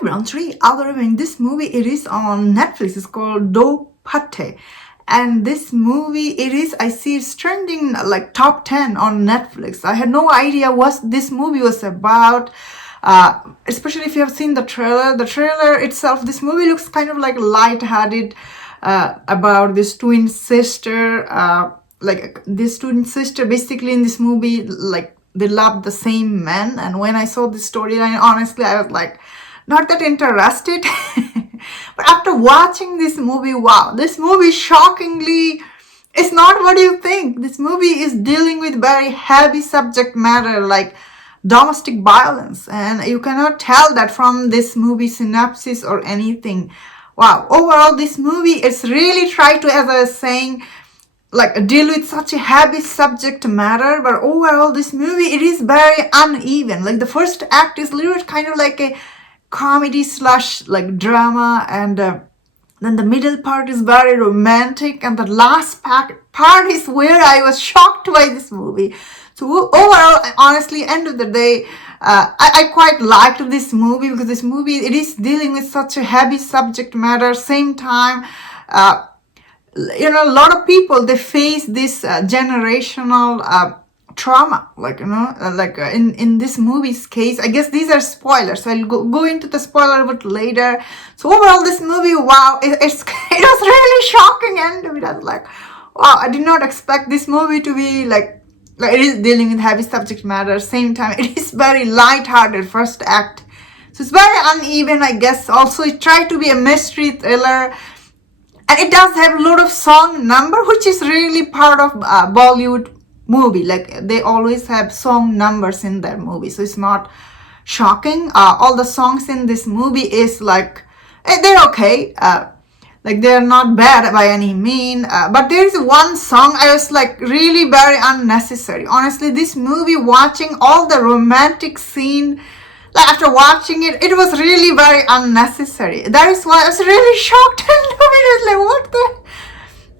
everyone, today I'll be reviewing this movie. It is on Netflix. It's called Patti. And this movie, I see it's trending like top 10 on Netflix. I had no idea what this movie was about. Especially if you have seen the trailer. The trailer itself, this movie looks kind of like light-hearted about this twin sister. This twin sister basically in this movie, like they love the same man. And when I saw this storyline, honestly, I was like, not that interested. But after watching this movie, wow, this movie shockingly is not what you think. This movie is dealing with very heavy subject matter like domestic violence, and you cannot tell that from this movie synopsis or anything. Wow, overall this movie is really try to, as I was saying, like deal with such a heavy subject matter, but overall this movie, it is very uneven. Like the first act is literally kind of like a comedy slash like drama, and then the middle part is very romantic, and the last part is where I was shocked by this movie. So overall, honestly, end of the day, I quite liked this movie because this movie, it is dealing with such a heavy subject matter. Same time, a lot of people, they face this generational trauma, in this movie's case. I guess these are spoilers, so I'll go into the spoiler a bit later. So overall this movie, wow, it was really shocking end of it. I was like, wow, I did not expect this movie to be like it is dealing with heavy subject matter. Same time, it is very light-hearted first act, so it's very uneven, I guess. Also, it tried to be a mystery thriller, and it does have a lot of song number, which is really part of Bollywood movie. Like they always have song numbers in their movie, so it's not shocking. All the songs in this movie is like they're okay, like they're not bad by any mean, but there is one song I was like really very unnecessary. Honestly, this movie, watching all the romantic scene, like after watching it, it was really very unnecessary. That is why I was really shocked. And I was like, what the,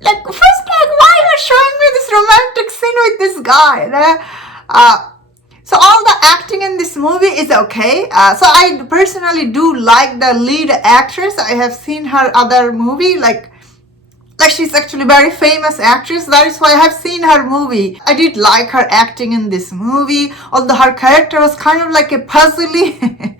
like, first, like, why are you showing me this romantic scene with this guy? So all the acting in this movie is okay. So I personally do like the lead actress. I have seen her other movie, like she's actually very famous actress. That is why I have seen her movie. I did like her acting in this movie, although her character was kind of like a puzzly.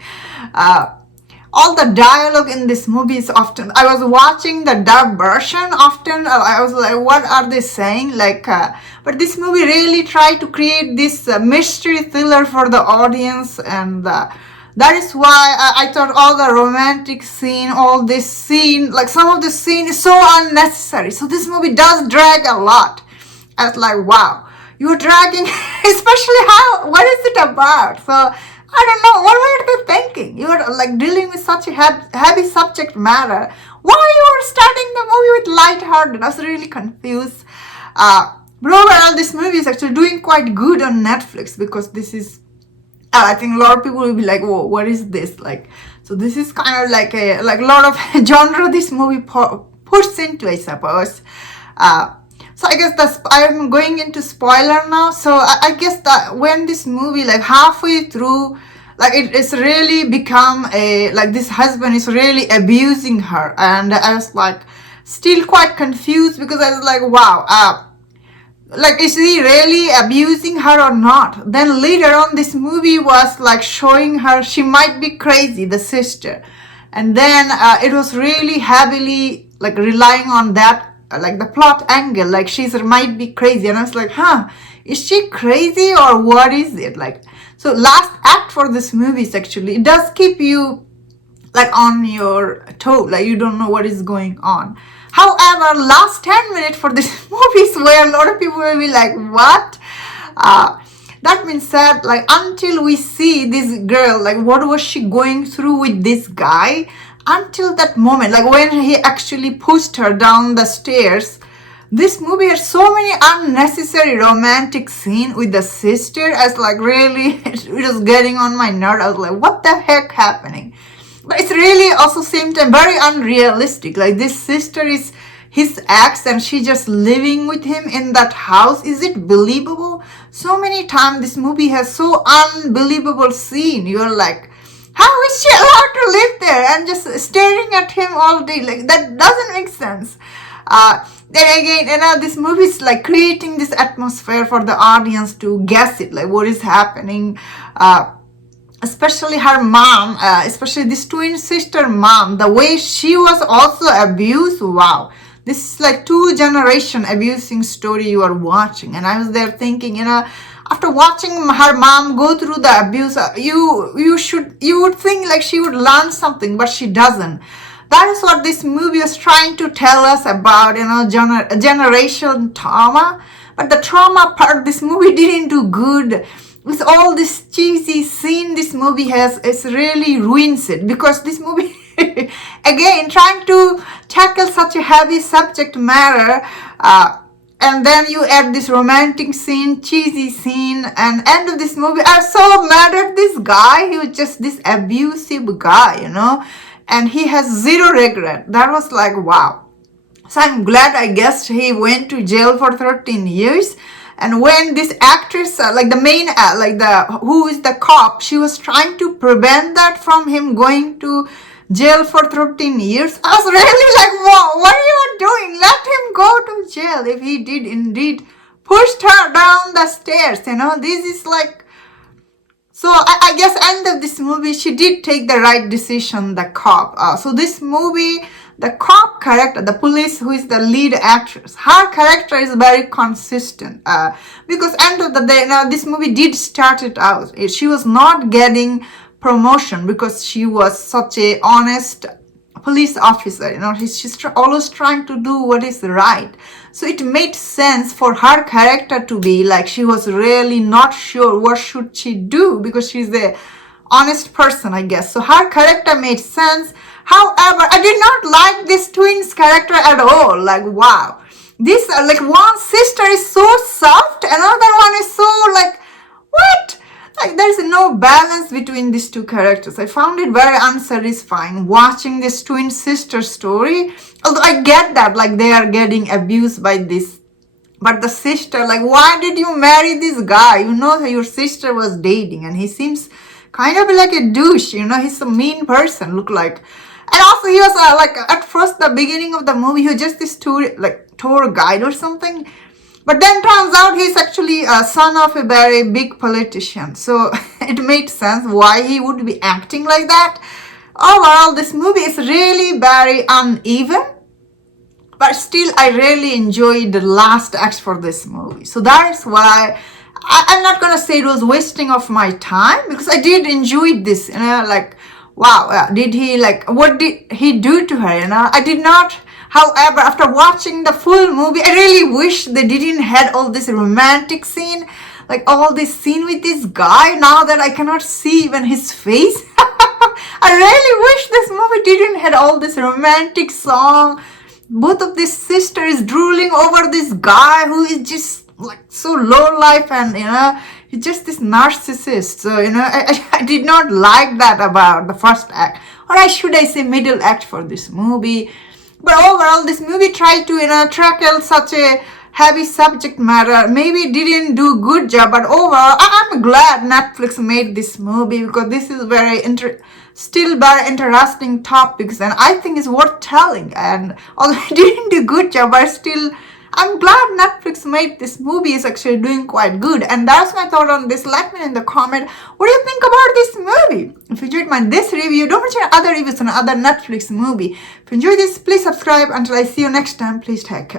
All the dialogue in this movie is often, I was watching the dub version often, I was like, what are they saying? But this movie really tried to create this mystery thriller for the audience, and that is why I thought all the romantic scene, all this scene, like some of the scene is so unnecessary. So this movie does drag a lot. I was like, wow, you're dragging, especially what is it about? So I don't know, what were they thinking? You are like dealing with such a heavy subject matter. Why you are starting the movie with lighthearted? I was really confused. But overall, this movie is actually doing quite good on Netflix, because this is, I think a lot of people will be like, whoa, what is this? So this is kind of like a lot of genre this movie puts into, I suppose. So I guess I'm going into spoiler now. So I guess that when this movie, like halfway through, like it's really become this husband is really abusing her. And I was like still quite confused, because I was like, wow, is he really abusing her or not? Then later on, this movie was like showing her she might be crazy, the sister. And then it was really heavily like relying on that, like the plot angle, like might be crazy. And I was like, is she crazy or what is it? So last act for this movie is actually, it does keep you like on your toe, like you don't know what is going on. However, last 10 minutes for this movie is where a lot of people will be like, what? That means that, like, until we see this girl, like what was she going through with this guy, until that moment, like when he actually pushed her down the stairs, this movie has so many unnecessary romantic scene with the sister. As like really, it was getting on my nerve. I was like, what the heck happening? But it's really also same time very unrealistic. Like this sister is his ex and she just living with him in that house. Is it believable? So many times this movie has so unbelievable scene. You're like, how is she allowed to live there? and just staring at him all day. Like, that doesn't make sense. Then again, this movie is like creating this atmosphere for the audience to guess it, like what is happening. Especially her mom, especially this twin sister mom, the way she was also abused. Wow, this is like 2 generation abusing story you are watching. And I was there thinking, after watching her mom go through the abuse, you would think like she would learn something, but she doesn't. That is what this movie was trying to tell us about, generation trauma. But the trauma part, this movie didn't do good. With all this cheesy scene this movie has, it's really ruins it, because this movie again trying to tackle such a heavy subject matter, and then you add this romantic scene, cheesy scene, and end of this movie. I'm so mad at this guy. He was just this abusive guy, and he has zero regret. That was like, wow. So I'm glad, I guess, he went to jail for 13 years. And when this actress, like the main, who is the cop, she was trying to prevent that from him going to jail for 13 years. I was really like, wow, what are you doing? Let him go to jail if he did indeed pushed her down the stairs. This is like, so I guess end of this movie, she did take the right decision, the cop. So this movie, the cop character, the police who is the lead actress, her character is very consistent. Because end of the day, this movie did start it out. She was not getting promotion because she was such a honest police officer. She's always trying to do what is right. So it made sense for her character to be like, she was really not sure what should she do, because she's a honest person, I guess. So her character made sense. However, I did not like this twins character at all. Like, wow, this like one sister is so soft, another one is so like, what? Like, there's no balance between these 2 characters. I found it very unsatisfying watching this twin sister story. Although I get that, like, they are getting abused by this. But the sister, like, why did you marry this guy? Your sister was dating, and he seems kind of like a douche. He's a mean person, look like. And also he was like, at first, the beginning of the movie, he was just this tour guide or something. But then turns out he's actually a son of a very big politician. So it made sense why he would be acting like that. Overall, this movie is really very uneven. But still, I really enjoyed the last act for this movie. So that is why I'm not going to say it was wasting of my time, because I did enjoy this, like, wow, did he, like, what did he do to her, I did not. However, after watching the full movie, I really wish they didn't had all this romantic scene, like all this scene with this guy, now that I cannot see even his face. I really wish this movie didn't had all this romantic song. Both of these sisters drooling over this guy who is just like so low life, and he's just this narcissist. So I did not like that about the first act, or should I say middle act for this movie. But overall, this movie tried to tackle such a heavy subject matter. Maybe didn't do good job, but overall, I'm glad Netflix made this movie, because this is still very interesting topics, and I think it's worth telling. And although it didn't do good job, but still, I'm glad Netflix made this movie. Is actually doing quite good. And that's my thought on this. Let me know in the comment, what do you think about this movie? If you enjoyed this review, don't forget other reviews on other Netflix movie. If you enjoyed this, please subscribe. Until I see you next time, please take care.